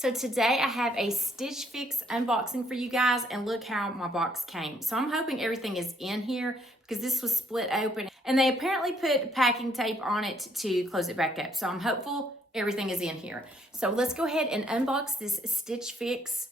So today I have a Stitch Fix unboxing for you guys, and look how my box came. So I'm hoping everything is in here because this was split open and they apparently put packing tape on it to close it back up. So I'm hopeful everything is in here. So let's go ahead and unbox this Stitch Fix.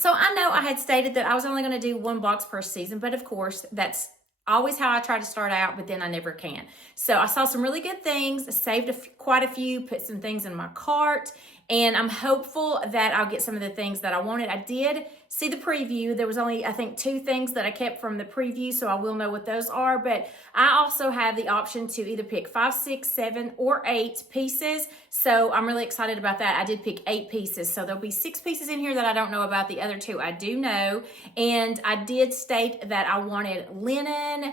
So I know I had stated that I was only going to do one box per season, but of course that's always how I try to start out, but then I never can. So I saw some really good things, saved quite a few, put some things in my cart, and I'm hopeful that I'll get some of the things that I wanted. I did see the preview. There was only, I think, 2 things that I kept from the preview, so I will know what those are, but I also have the option to either pick 5, 6, 7, or 8 pieces, so I'm really excited about that. I did pick 8 pieces, so there'll be 6 pieces in here that I don't know about. The other 2 I do know, and I did state that I wanted linen,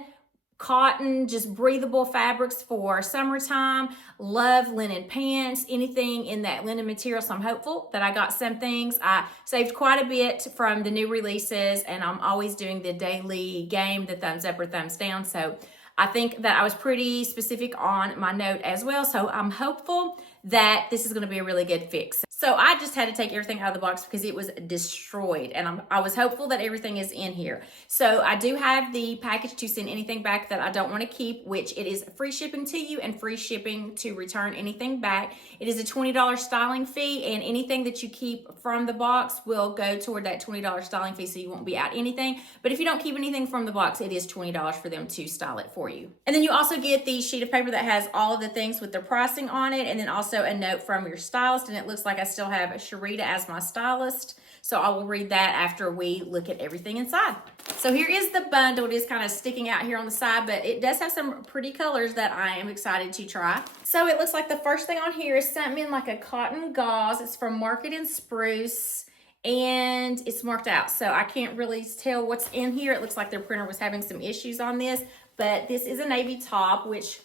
cotton, just breathable fabrics for summertime. Love linen pants, anything in that linen material. So I'm hopeful that I got some things. I saved quite a bit from the new releases, and I'm always doing the daily game, the thumbs up or thumbs down. So I think that I was pretty specific on my note as well. So I'm hopeful that this is going to be a really good fix. So I just had to take everything out of the box because it was destroyed, and I was hopeful that everything is in here. So I do have the package to send anything back that I don't want to keep, which it is free shipping to you and free shipping to return anything back. It is a $20 styling fee, and anything that you keep from the box will go toward that $20 styling fee, so you won't be out anything. But if you don't keep anything from the box, it is $20 for them to style it for you. And then you also get the sheet of paper that has all of the things with their pricing on it, and then also a note from your stylist, and it looks like I still have Sharita as my stylist, so I will read that after we look at everything inside. So here is the bundle. It is kind of sticking out here on the side, but it does have some pretty colors that I am excited to try. So it looks like the first thing on here is something in like a cotton gauze. It's from Market and Spruce, and it's marked out, so I can't really tell what's in here. It looks like their printer was having some issues on this, but this is a navy top, which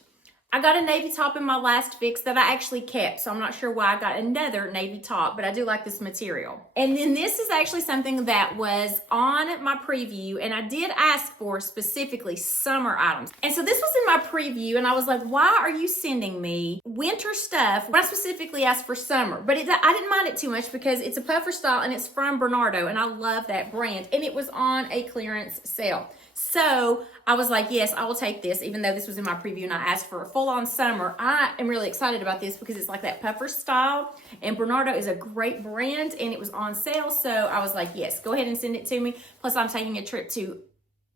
I got a navy top in my last fix that I actually kept, so I'm not sure why I got another navy top, but I do like this material. And then this is actually something that was on my preview, and I did ask for specifically summer items. And so this was in my preview, and I was like, why are you sending me winter stuff when I specifically asked for summer? But I didn't mind it too much because it's a puffer style, and it's from Bernardo, and I love that brand, and it was on a clearance sale. So I was like, yes, I will take this, even though this was in my preview and I asked for a full-on summer. I am really excited about this because it's like that puffer style, and Bernardo is a great brand, and it was on sale. So I was like, yes, go ahead and send it to me. Plus, I'm taking a trip to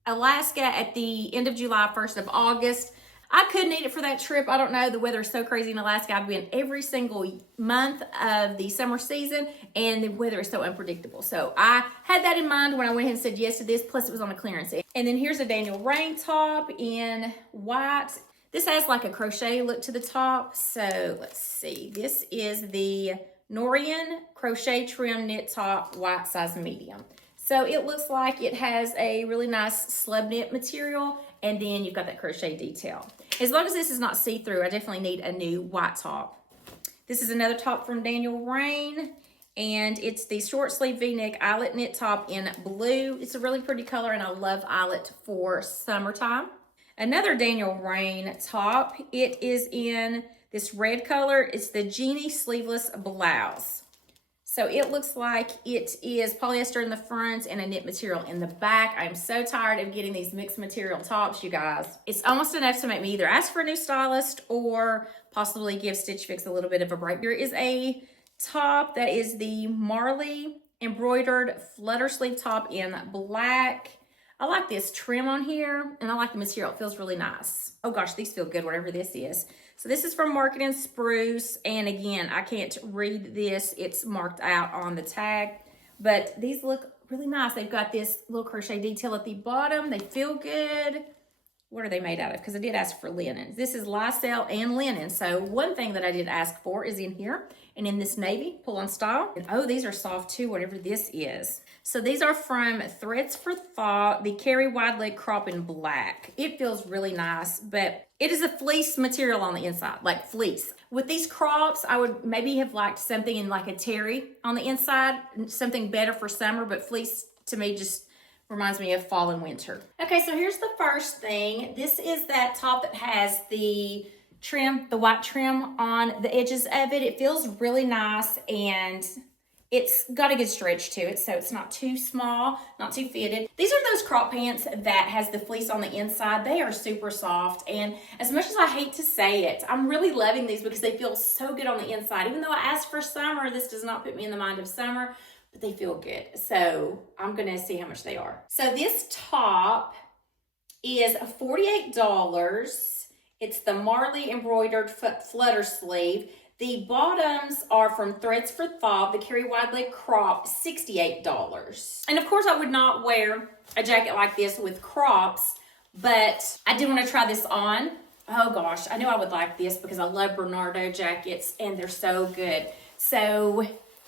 Alaska at the end of July, 1st of August. I could need it for that trip. I don't know. The weather is so crazy in Alaska. I've been every single month of the summer season, and the weather is so unpredictable. So I had that in mind when I went ahead and said yes to this. Plus, it was on a clearance. And then here's a Daniel RAINN top in white. This has like a crochet look to the top. So let's see. This is the Noorian crochet trim knit top, white size medium. So it looks like it has a really nice slub knit material, and then you've got that crochet detail. As long as this is not see-through, I definitely need a new white top. This is another top from Daniel RAINN, and it's the short sleeve V-neck eyelet knit top in blue. It's a really pretty color, and I love eyelet for summertime. Another Daniel RAINN top. It is in this red color. It's the Genie Sleeveless Blouse. So it looks like it is polyester in the front and a knit material in the back. I'm so tired of getting these mixed material tops, you guys. It's almost enough to make me either ask for a new stylist or possibly give Stitch Fix a little bit of a break. Here is a top that is the Marleigh embroidered Flutter sleeve top in black. I like this trim on here, and I like the material. It feels really nice. Oh gosh, these feel good, whatever this is. So this is from Market and Spruce, and again, I can't read this. It's marked out on the tag, but these look really nice. They've got this little crochet detail at the bottom. They feel good. What are they made out of? Because I did ask for linen. This is lyocell and linen. So one thing that I did ask for is in here, and in this navy pull-on style. And oh, these are soft too, whatever this is. So these are from Threads for Thought, the Carrie wide leg crop in black. It feels really nice, but it is a fleece material on the inside, like fleece. With these crops, I would maybe have liked something in like a terry on the inside, something better for summer, but fleece to me just Reminds me of fall and winter. Okay, so here's the first thing. This is that top that has the trim, the white trim on the edges of it. It feels really nice, and it's got a good stretch to it, so it's not too small, not too fitted. These are those crop pants that has the fleece on the inside. They are super soft, and as much as I hate to say it, I'm really loving these because they feel so good on the inside. Even though I asked for summer, this does not put me in the mind of summer, but they feel good. So I'm gonna see how much they are. So this top is $48. It's the Marleigh embroidered flutter sleeve. The bottoms are from Threads for Thought, the Carrie wide leg crop, $68. And of course I would not wear a jacket like this with crops, but I did want to try this on. Oh gosh, I knew I would like this because I love Bernardo jackets and they're so good. So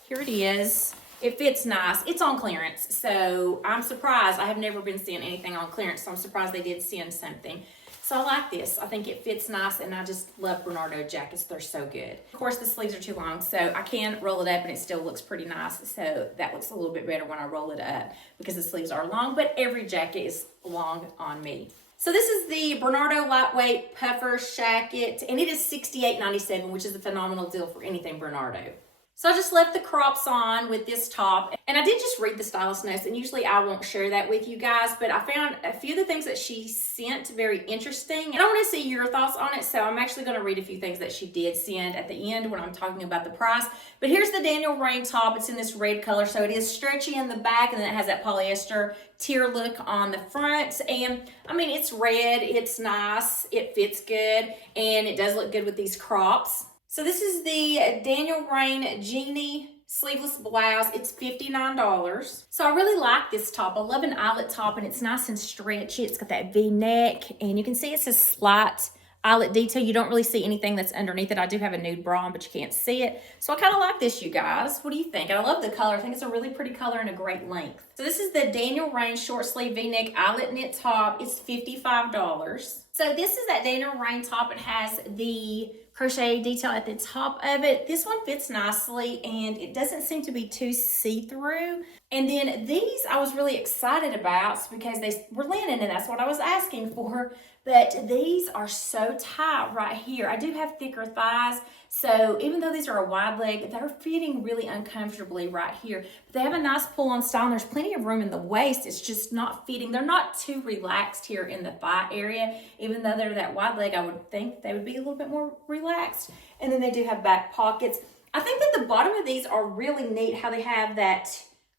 here it is. It fits nice. It's on clearance, so I'm surprised. I have never been seeing anything on clearance, so I'm surprised they did send something. So I like this. I think it fits nice, and I just love Bernardo jackets. They're so good. Of course, the sleeves are too long, so I can roll it up, and it still looks pretty nice. So that looks a little bit better when I roll it up because the sleeves are long, but every jacket is long on me. So this is the Bernardo lightweight puffer shacket, and it is $68.97, which is a phenomenal deal for anything Bernardo. So I just left the crops on with this top, and I did just read the stylist notes, and usually I won't share that with you guys, but I found a few of the things that she sent very interesting, and I want to see your thoughts on it, so I'm actually going to read a few things that she did send at the end when I'm talking about the price. But here's the Daniel RAINN top. It's in this red color, so it is stretchy in the back, and then it has that polyester tier look on the front, and I mean, it's red, it's nice, it fits good, and it does look good with these crops. So this is the Daniel RAINN Genie sleeveless blouse. It's $59. So I really like this top. I love an eyelet top, and it's nice and stretchy. It's got that V-neck, and you can see it's a slight eyelet detail. You don't really see anything that's underneath it. I do have a nude bra on, but you can't see it. So I kind of like this, you guys. What do you think? And I love the color. I think it's a really pretty color and a great length. So this is the Daniel RAINN short sleeve V-neck eyelet knit top. It's $55. So this is that Daniel RAINN top. It has the crochet detail at the top of it. This one fits nicely, and it doesn't seem to be too see-through. And then these I was really excited about because they were linen, and that's what I was asking for. But these are so tight right here. I do have thicker thighs, so even though these are a wide leg, they're fitting really uncomfortably right here. But they have a nice pull-on style, and there's plenty of room in the waist. It's just not fitting. They're not too relaxed here in the thigh area. Even though they're that wide leg, I would think they would be a little bit more relaxed. And then they do have back pockets. I think that the bottom of these are really neat, how they have that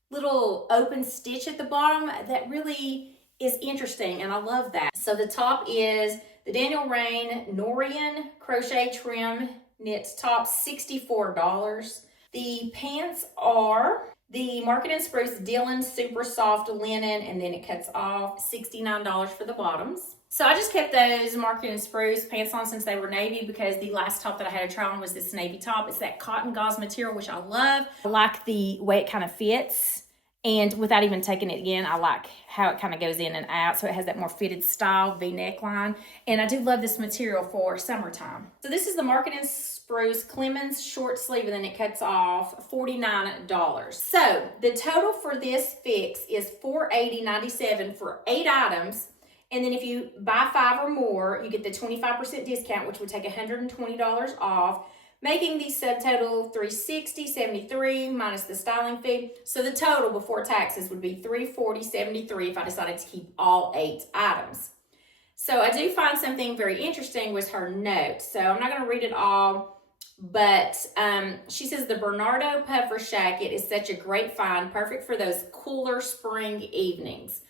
little open stitch at the bottom that really is interesting, and I love that. So the top is the Daniel RAINN Noorian crochet trim knit top, $64. The pants are the Market & Spruce Dylan super soft linen, and then it cuts off, $69 for the bottoms. So I just kept those Market & Spruce pants on since they were navy, because the last top that I had to try on was this navy top. It's that cotton gauze material, which I love. I like the way it kind of fits. And without even taking it in, I like how it kind of goes in and out. So it has that more fitted style V neckline. And I do love this material for summertime. So this is the Market & Spruce Clemens short sleeve, and then it cuts off, $49. So the total for this fix is $480.97 for 8 items. And then if you buy 5 or more, you get the 25% discount, which would take $120 off, making the subtotal $360.73 minus the styling fee. So the total before taxes would be $340.73 if I decided to keep all 8 items. So I do find something very interesting with her note. So I'm not going to read it all, but she says the Bernardo puffer shacket is such a great find, perfect for those cooler spring evenings.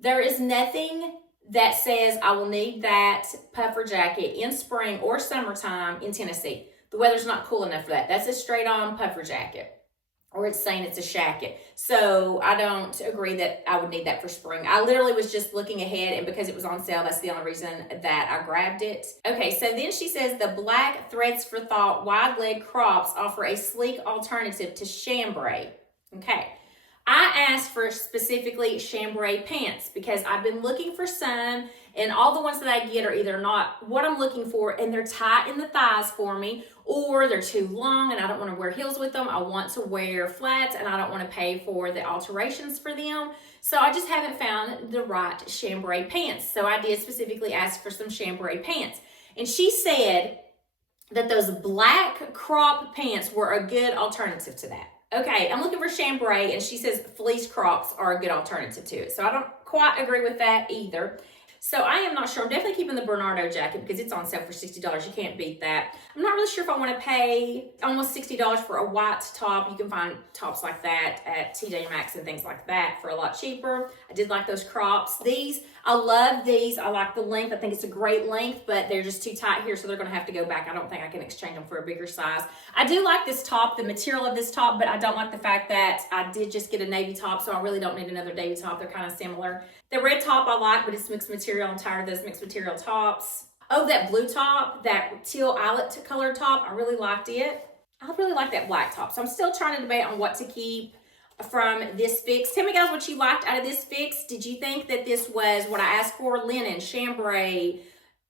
There is nothing that says I will need that puffer jacket in spring or summertime in Tennessee. The weather's not cool enough for that. That's a straight on puffer jacket, or it's saying it's a shacket. So I don't agree that I would need that for spring. I literally was just looking ahead, and because it was on sale, that's the only reason that I grabbed it. Okay, so then she says the black Threads for Thought wide leg crops offer a sleek alternative to chambray. Okay, I asked for specifically chambray pants because I've been looking for some, and all the ones that I get are either not what I'm looking for and they're tight in the thighs for me, or they're too long and I don't want to wear heels with them. I want to wear flats and I don't want to pay for the alterations for them. So I just haven't found the right chambray pants. So I did specifically ask for some chambray pants. And she said that those black crop pants were a good alternative to that. Okay, I'm looking for chambray, and she says fleece crops are a good alternative to it. So I don't quite agree with that either. So I am not sure. I'm definitely keeping the Bernardo jacket because it's on sale for $60. You can't beat that. I'm not really sure if I want to pay almost $60 for a white top. You can find tops like that at TJ Maxx and things like that for a lot cheaper. I did like those crops. These, I love these. I like the length. I think it's a great length, but they're just too tight here, so they're going to have to go back. I don't think I can exchange them for a bigger size. I do like this top, the material of this top, but I don't like the fact that I did just get a navy top, so I really don't need another navy top. They're kind of similar. The red top I like, but it's mixed material. I'm tired of those mixed material tops. Oh, that blue top, that teal eyelet color top, I really liked it. I really like that black top. So I'm still trying to debate on what to keep from this fix. Tell me guys what you liked out of this fix. Did you think that this was what I asked for? Linen, chambray,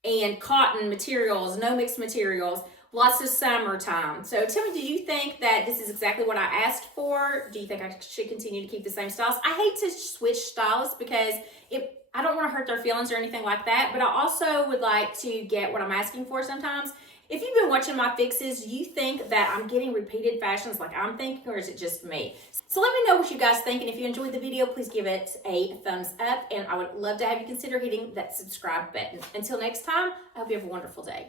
and cotton materials, no mixed materials. Lots of summertime. So tell me, do you think that this is exactly what I asked for? Do you think I should continue to keep the same styles? I hate to switch stylists because I don't want to hurt their feelings or anything like that, but I also would like to get what I'm asking for sometimes. If you've been watching my fixes, do you think that I'm getting repeated fashions like I'm thinking, or is it just me? So let me know what you guys think, and if you enjoyed the video, please give it a thumbs up, and I would love to have you consider hitting that subscribe button. Until next time, I hope you have a wonderful day.